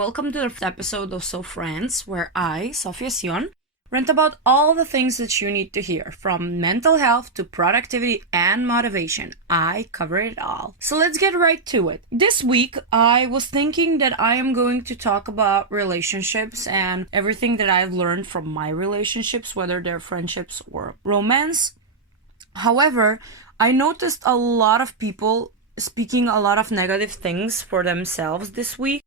welcome to the first episode of Soph Rants, where I, Sofija Sion, rant about all the things that you need to hear, from mental health to productivity and motivation. I cover it all. So let's get right to it. This week, I was thinking that I am going to talk about relationships and everything that I've learned from my relationships, whether they're friendships or romance. However, I noticed a lot of people speaking a lot of negative things for themselves this week,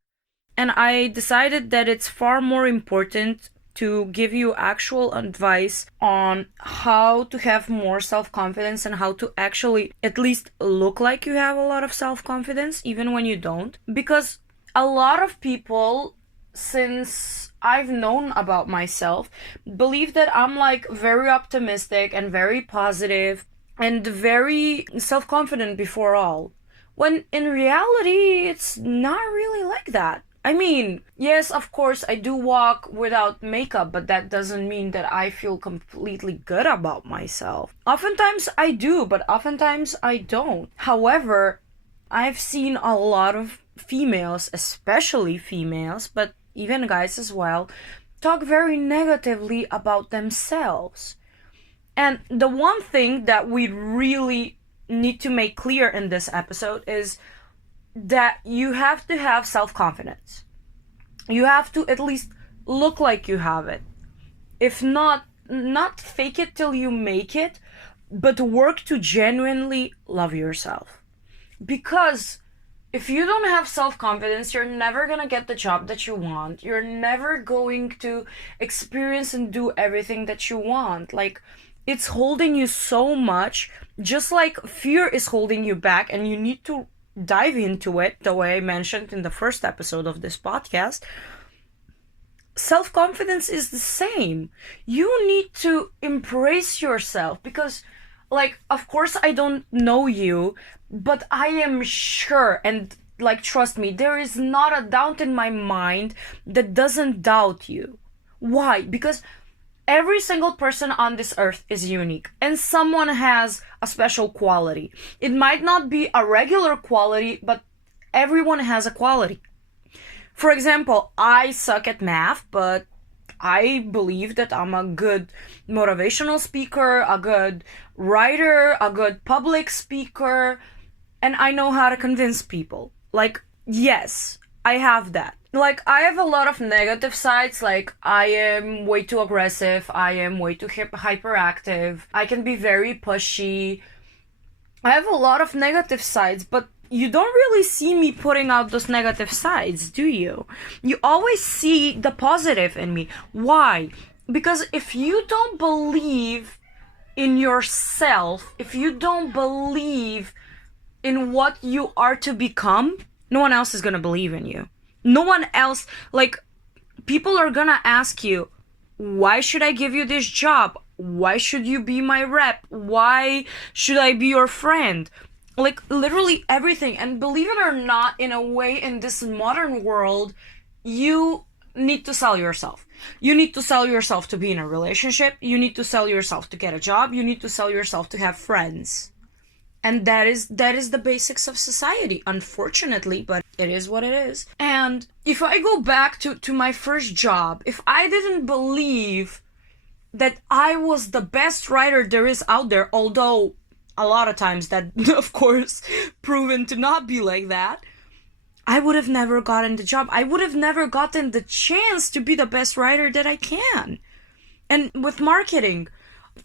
and I decided that it's far more important to give you actual advice on how to have more self-confidence and how to actually at least look like you have a lot of self-confidence even when you don't. Because a lot of people, since I've known about myself, believe that I'm like very optimistic and very positive and very self-confident before all, when in reality it's not really like that. I mean, yes, of course, I do walk without makeup, but that doesn't mean that I feel completely good about myself. Oftentimes I do, but oftentimes I don't. However, I've seen a lot of females, especially females, but even guys as well, talk very negatively about themselves. And the one thing that we really need to make clear in this episode is that you have to have self-confidence. You have to at least look like you have it. If not fake it till you make it, but work to genuinely love yourself. Because if you don't have self-confidence, you're never gonna get the job that you want. You're never going to experience and do everything that you want. Like, it's holding you so much, just like fear is holding you back, and you need to dive into it the way I mentioned in the first episode of this podcast. Self-confidence is the same. You need to embrace yourself because, like, of course I don't know you, but I am sure, and like, trust me, there is not a doubt in my mind that doesn't doubt you. Why? Because every single person on this earth is unique, and someone has a special quality. It might not be a regular quality, but everyone has a quality. For example, I suck at math, but I believe that I'm a good motivational speaker, a good writer, a good public speaker, and I know how to convince people. Like, yes, I have that. Like, I have a lot of negative sides, like I am way too aggressive, I am way too hyperactive, I can be very pushy. I have a lot of negative sides, but you don't really see me putting out those negative sides, do you? You always see the positive in me. Why? Because if you don't believe in yourself, if you don't believe in what you are to become, no one else is gonna believe in you. No one else, like, people are gonna ask you, why should I give you this job? Why should you be my rep? Why should I be your friend? Like, literally everything. And believe it or not, in a way, in this modern world, you need to sell yourself. You need to sell yourself to be in a relationship. You need to sell yourself to get a job. You need to sell yourself to have friends. And that is the basics of society, unfortunately, but it is what it is. And if I go back to my first job, if I didn't believe that I was the best writer there is out there, although a lot of times that, of course, proven to not be like that, I would have never gotten the job. I would have never gotten the chance to be the best writer that I can. And with marketing,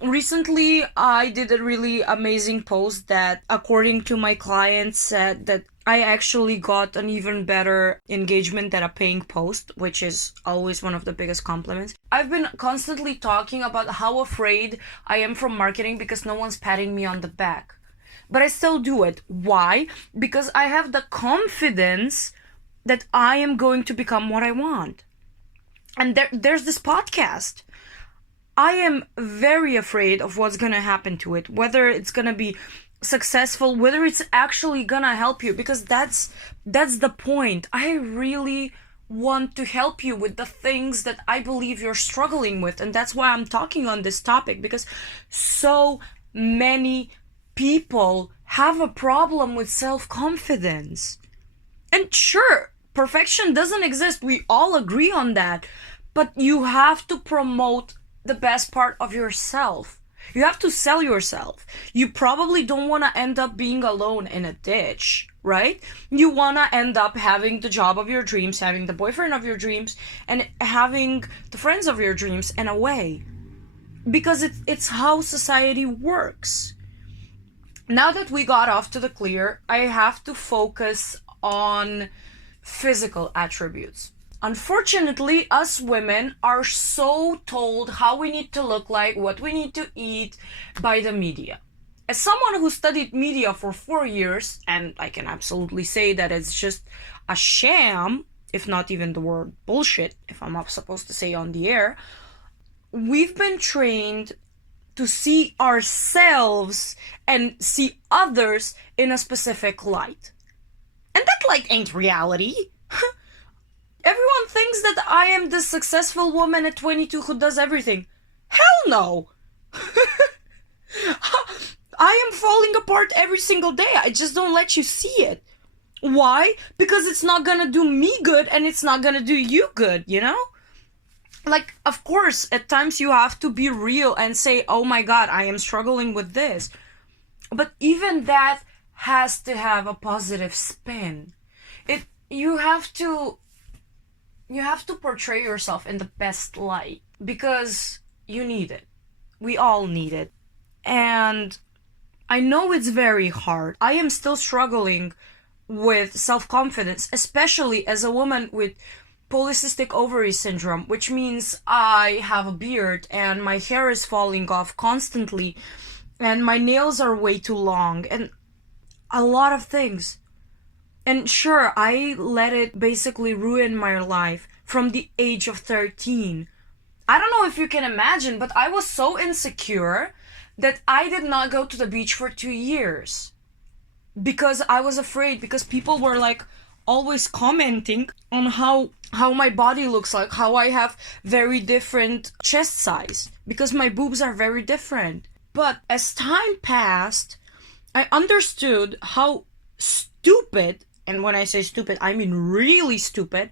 recently, I did a really amazing post that, according to my clients, said that I actually got an even better engagement than a paying post, which is always one of the biggest compliments. I've been constantly talking about how afraid I am from marketing because no one's patting me on the back. But I still do it. Why? Because I have the confidence that I am going to become what I want. And there's this podcast. I am very afraid of what's gonna happen to it, whether it's gonna be successful, whether it's actually gonna help you, because that's the point. I really want to help you with the things that I believe you're struggling with, and that's why I'm talking on this topic, because so many people have a problem with self-confidence. And sure, Perfection doesn't exist. We all agree on that. But you have to promote the best part of yourself. You have to sell yourself. You probably don't want to end up being alone in a ditch, right? You want to end up having the job of your dreams, having the boyfriend of your dreams, and having the friends of your dreams in a way. Because it's how society works. Now that we got off to the clear, I have to focus on physical attributes. Unfortunately, us women are so told how we need to look like, what we need to eat by the media. As someone who studied media for 4 years, and I can absolutely say that it's just a sham, if not even the word bullshit, if I'm not supposed to say on the air, we've been trained to see ourselves and see others in a specific light. And that light ain't reality. Everyone thinks that I am this successful woman at 22 who does everything. Hell no! I am falling apart every single day. I just don't let you see it. Why? Because it's not gonna do me good and it's not gonna do you good, you know? Like, of course, at times you have to be real and say, oh my god, I am struggling with this. But even that has to have a positive spin. You have to portray yourself in the best light because you need it. We all need it. And I know it's very hard. I am still struggling with self-confidence, especially as a woman with polycystic ovary syndrome, which means I have a beard and my hair is falling off constantly and my nails are way too long and a lot of things. And sure, I let it basically ruin my life from the age of 13. I don't know if you can imagine, but I was so insecure that I did not go to the beach for 2 years. Because I was afraid, because people were like always commenting on how my body looks like, how I have very different chest size, because my boobs are very different. But as time passed, I understood how stupid, and when I say stupid, I mean really stupid,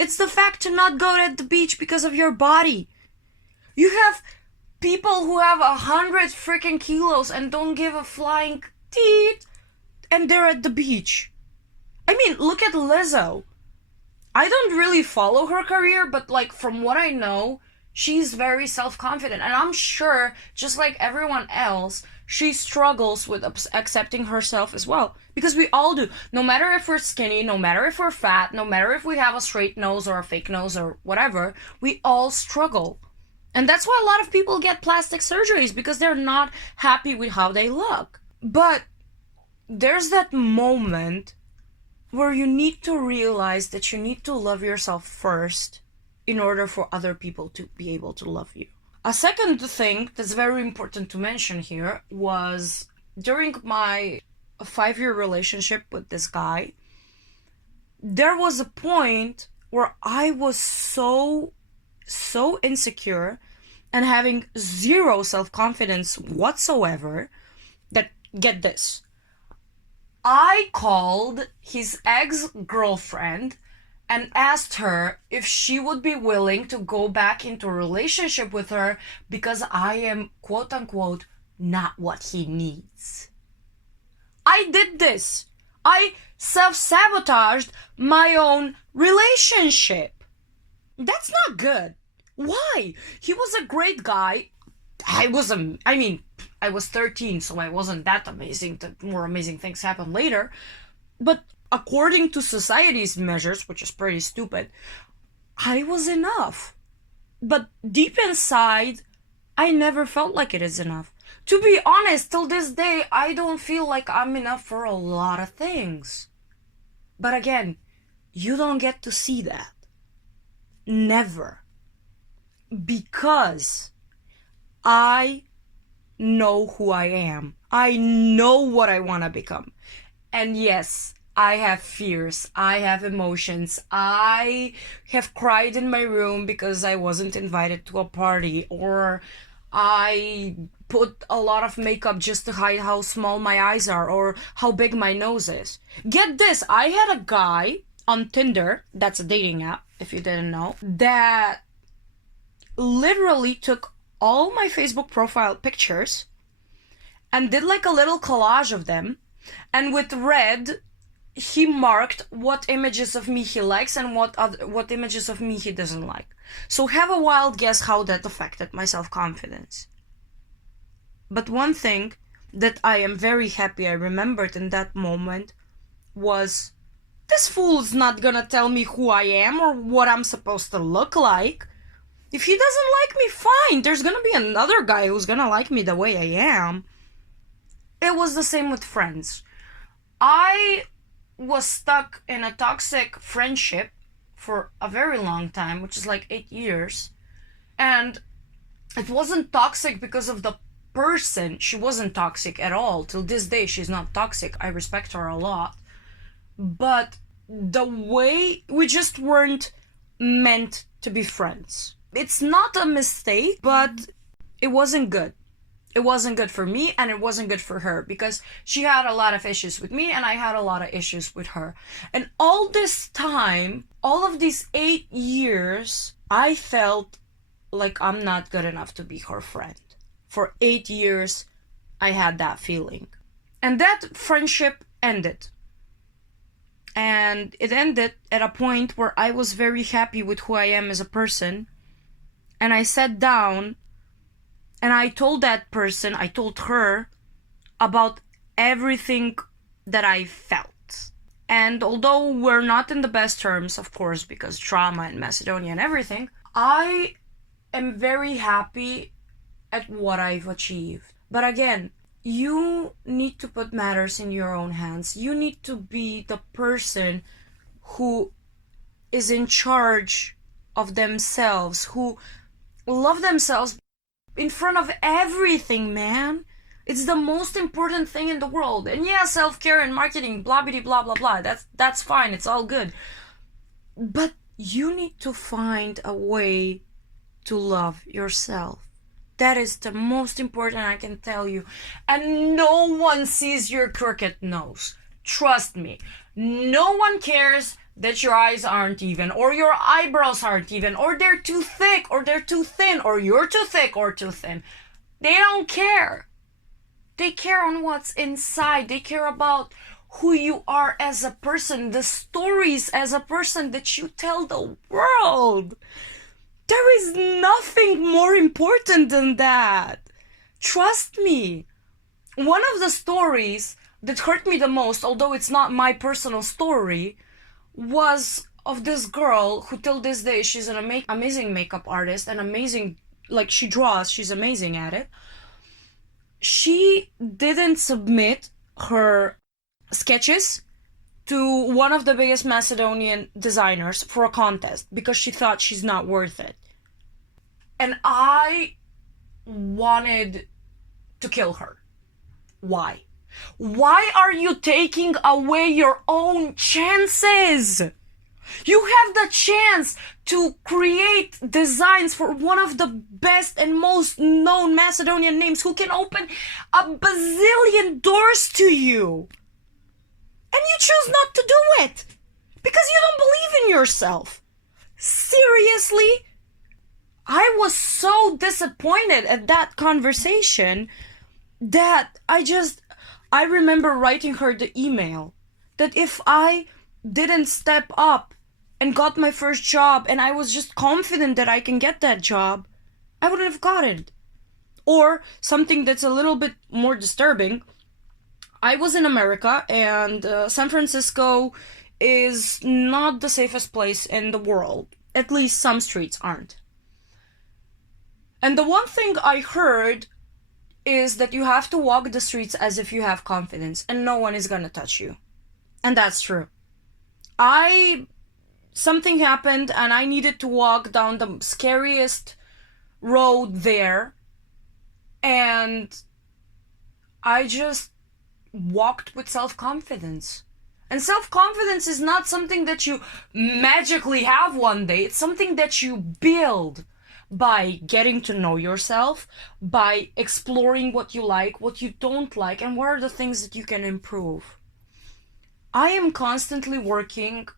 it's the fact to not go to the beach because of your body. You have people who have 100 freaking kilos and don't give a flying toot, and they're at the beach. I mean, look at Lizzo. I don't really follow her career, but like from what I know, she's very self-confident. And I'm sure, just like everyone else, she struggles with accepting herself as well. Because we all do. No matter if we're skinny, no matter if we're fat, no matter if we have a straight nose or a fake nose or whatever, we all struggle. And that's why a lot of people get plastic surgeries, because they're not happy with how they look. But there's that moment where you need to realize that you need to love yourself first in order for other people to be able to love you. A second thing that's very important to mention here was during my 5-year relationship with this guy, there was a point where I was so insecure and having zero self-confidence whatsoever that, get this, I called his ex-girlfriend and asked her if she would be willing to go back into a relationship with her because I am, quote unquote, not what he needs. I did this. I self-sabotaged my own relationship. That's not good. Why? He was a great guy. I was 13, so I wasn't that amazing. More amazing things happened later. But according to society's measures, which is pretty stupid, I was enough. But deep inside, I never felt like it is enough. To be honest, till this day, I don't feel like I'm enough for a lot of things. But again, you don't get to see that. Never. Because I know who I am. I know what I want to become. And yes, I have fears. I have emotions. I have cried in my room because I wasn't invited to a party, or I put a lot of makeup just to hide how small my eyes are or how big my nose is. Get this, I had a guy on Tinder, that's a dating app, if you didn't know, that literally took all my Facebook profile pictures and did like a little collage of them, and with red he marked what images of me he likes and what images of me he doesn't like. So have a wild guess how that affected my self-confidence. But one thing that I am very happy I remembered in that moment was, this fool's not gonna tell me who I am or what I'm supposed to look like. If he doesn't like me, fine. There's gonna be another guy who's gonna like me the way I am. It was the same with friends. I was stuck in a toxic friendship for a very long time, which is like 8 years. And it wasn't toxic because of the person. She wasn't toxic at all. Till this day, she's not toxic. I respect her a lot. But the way, we just weren't meant to be friends. It's not a mistake, but it wasn't good. It wasn't good for me, and it wasn't good for her, because she had a lot of issues with me and I had a lot of issues with her. And all this time, all of these 8 years, I felt like I'm not good enough to be her friend. For 8 years, I had that feeling. And that friendship ended. And it ended at a point where I was very happy with who I am as a person. And I sat down and I told her about everything that I felt. And although we're not in the best terms, of course, because trauma and Macedonia and everything, I am very happy at what I've achieved. But again, you need to put matters in your own hands. You need to be the person who is in charge of themselves, who love themselves in front of everything, man. It's the most important thing in the world. And yeah, self-care and marketing, blah, blah, blah, blah, blah. That's fine. It's all good. But you need to find a way to love yourself. That is the most important I can tell you. And no one sees your crooked nose. Trust me. No one cares that your eyes aren't even, or your eyebrows aren't even, or they're too thick, or they're too thin, or you're too thick or too thin. They don't care. They care on what's inside. They care about who you are as a person, the stories as a person that you tell the world. There is nothing more important than that. Trust me. One of the stories that hurt me the most, although it's not my personal story, was of this girl who till this day, she's an amazing makeup artist and amazing, like she draws, she's amazing at it. She didn't submit her sketches to one of the biggest Macedonian designers for a contest because she thought she's not worth it. And I wanted to kill her. Why? Why are you taking away your own chances? You have the chance to create designs for one of the best and most known Macedonian names who can open a bazillion doors to you. And you choose not to do it because you don't believe in yourself. Seriously? I was so disappointed at that conversation that I remember writing her the email that if I didn't step up and got my first job and I was just confident that I can get that job, I wouldn't have got it. Or something that's a little bit more disturbing, I was in America and San Francisco is not the safest place in the world. At least some streets aren't. And the one thing I heard is that you have to walk the streets as if you have confidence and no one is gonna touch you. And that's true. Something happened and I needed to walk down the scariest road there, and I just walked with self-confidence. And self-confidence is not something that you magically have one day. It's something that you build by getting to know yourself, by exploring what you like, what you don't like, and what are the things that you can improve. I am constantly working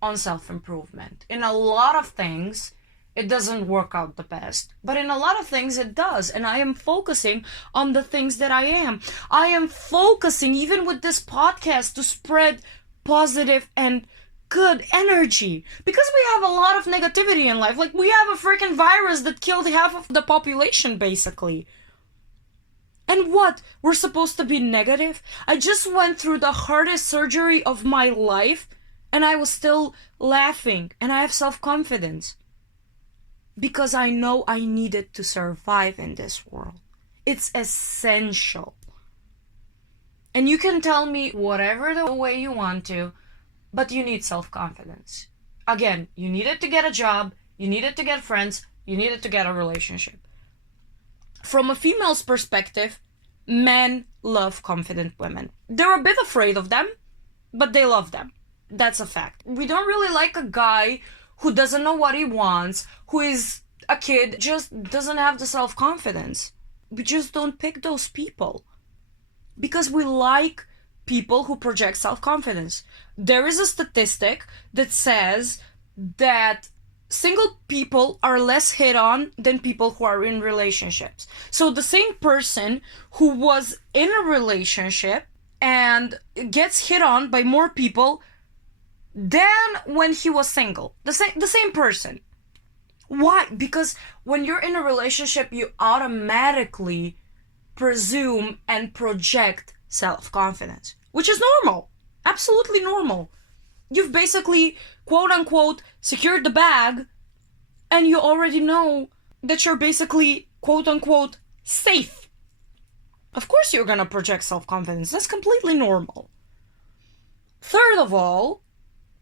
on self-improvement. In a lot of things, it doesn't work out the best. But in a lot of things, it does. And I am focusing on the things that I am. I am focusing, even with this podcast, to spread positive and good energy. Because we have a lot of negativity in life. Like, we have a freaking virus that killed half of the population, basically. And what? We're supposed to be negative? I just went through the hardest surgery of my life, and I was still laughing, and I have self-confidence. Because I know I needed to survive in this world. It's essential. And you can tell me whatever the way you want to, but you need self-confidence. Again, you needed to get a job, you needed to get friends, you needed to get a relationship. From a female's perspective, men love confident women. They're a bit afraid of them, but they love them. That's a fact. We don't really like a guy who doesn't know what he wants, who is a kid, just doesn't have the self-confidence. We just don't pick those people. Because we like people who project self-confidence. There is a statistic that says that single people are less hit on than people who are in relationships. So the same person who was in a relationship and gets hit on by more people than when he was single. The same person. Why? Because when you're in a relationship, you automatically presume and project self-confidence, which is normal. Absolutely normal. You've basically, quote unquote, secured the bag, and you already know that you're basically, quote unquote, safe. Of course you're gonna project self-confidence. That's completely normal. Third of all,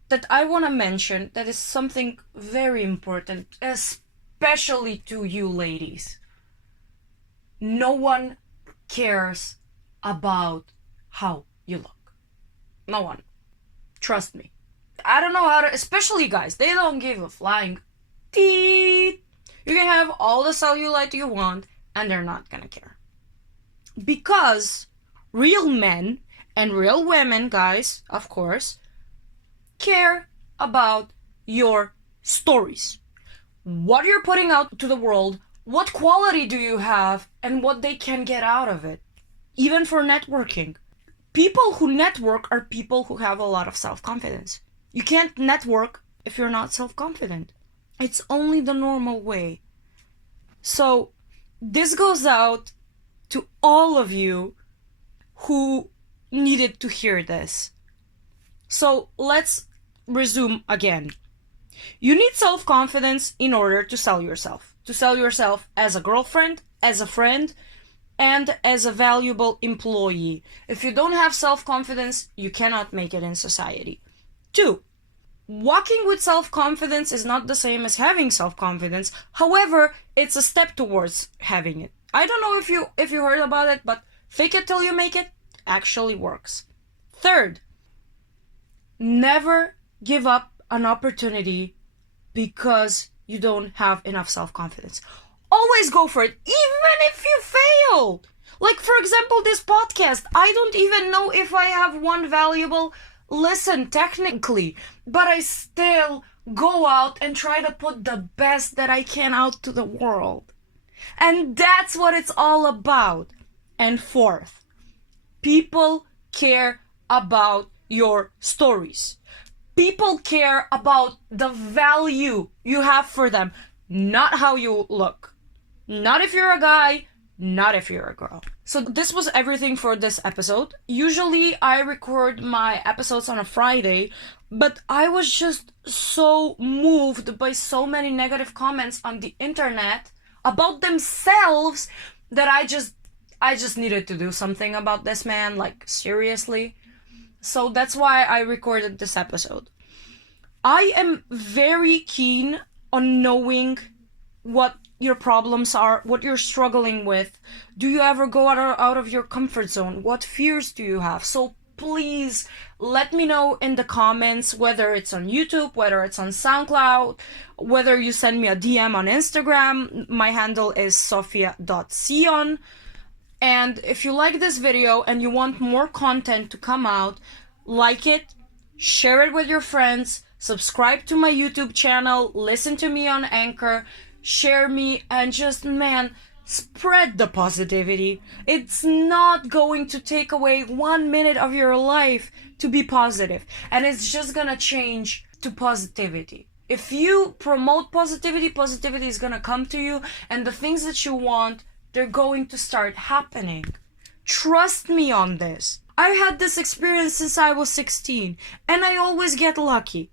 that I want to mention that is something very important, especially to you ladies. No one cares about how you look. No one. Trust me. I don't know how to, especially guys, they don't give a flying teet. You can have all the cellulite you want, and they're not gonna care. Because real men and real women, guys, of course, care about your stories. What you're putting out to the world, what quality do you have, and what they can get out of it. Even for networking. People who network are people who have a lot of self-confidence. You can't network if you're not self-confident. It's only the normal way. So this goes out to all of you who needed to hear this. So let's resume again. You need self-confidence in order to sell yourself. To sell yourself as a girlfriend, as a friend, and as a valuable employee. If you don't have self-confidence, you cannot make it in society. 2, walking with self-confidence is not the same as having self-confidence. However, it's a step towards having it. I don't know if you heard about it, but fake it till you make it actually works. 3rd, never give up an opportunity because you don't have enough self-confidence. Always go for it, even if you fail. Like, for example, this podcast. I don't even know if I have one valuable listen technically, but I still go out and try to put the best that I can out to the world. And that's what it's all about. And 4th, people care about your stories. People care about the value you have for them, not how you look. Not if you're a guy, not if you're a girl. So this was everything for this episode. Usually I record my episodes on a Friday, but I was just so moved by so many negative comments on the internet about themselves that I just needed to do something about this man, like seriously. So that's why I recorded this episode. I am very keen on knowing what your problems are, what you're struggling with. Do you ever go out of your comfort zone? What fears do you have? So please let me know in the comments, whether it's on YouTube, whether it's on SoundCloud, whether you send me a DM on Instagram. My handle is Sofija.Sion. And if you like this video and you want more content to come out, like it, share it with your friends, subscribe to my YouTube channel, listen to me on Anchor, share me, and just, man, spread the positivity. It's not going to take away 1 minute of your life to be positive, and it's just gonna change to positivity. If you promote positivity, positivity is gonna come to you, and the things that you want, they're going to start happening. Trust me on this. I had this experience since I was 16, and I always get lucky.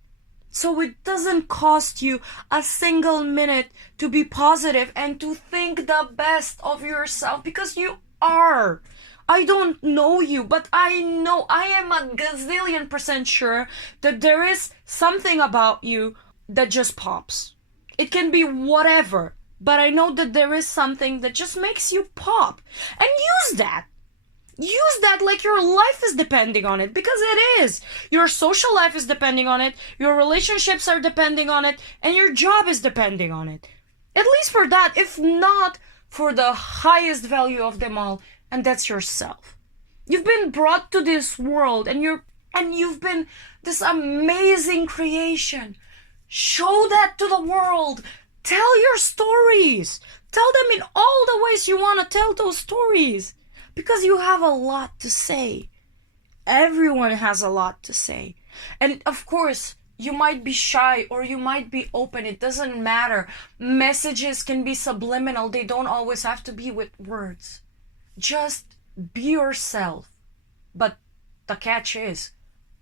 So it doesn't cost you a single minute to be positive and to think the best of yourself, because you are. I don't know you, but I know, I am a gazillion% sure that there is something about you that just pops. It can be whatever, but I know that there is something that just makes you pop. And use that. Use that like your life is depending on it, because it is. Your social life is depending on it, your relationships are depending on it, and your job is depending on it. At least for that, if not for the highest value of them all, and that's yourself. You've been brought to this world, and you've been this amazing creation. Show that to the world. Tell your stories. Tell them in all the ways you want to tell those stories. Because you have a lot to say. Everyone has a lot to say. And of course, you might be shy or you might be open. It doesn't matter. Messages can be subliminal. They don't always have to be with words. Just be yourself. But the catch is,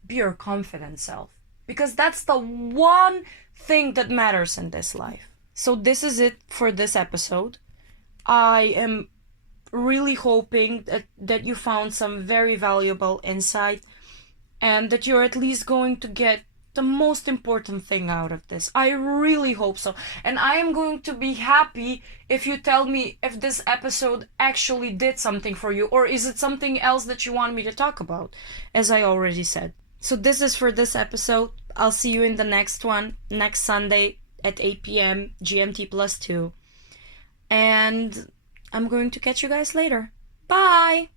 be your confident self. Because that's the one thing that matters in this life. So this is it for this episode. I am really hoping that you found some very valuable insight, and that you're at least going to get the most important thing out of this. I really hope so. And I am going to be happy if you tell me if this episode actually did something for you, or is it something else that you want me to talk about, as I already said. So this is for this episode. I'll see you in the next one, next Sunday at 8 p.m. GMT +2. And I'm going to catch you guys later. Bye!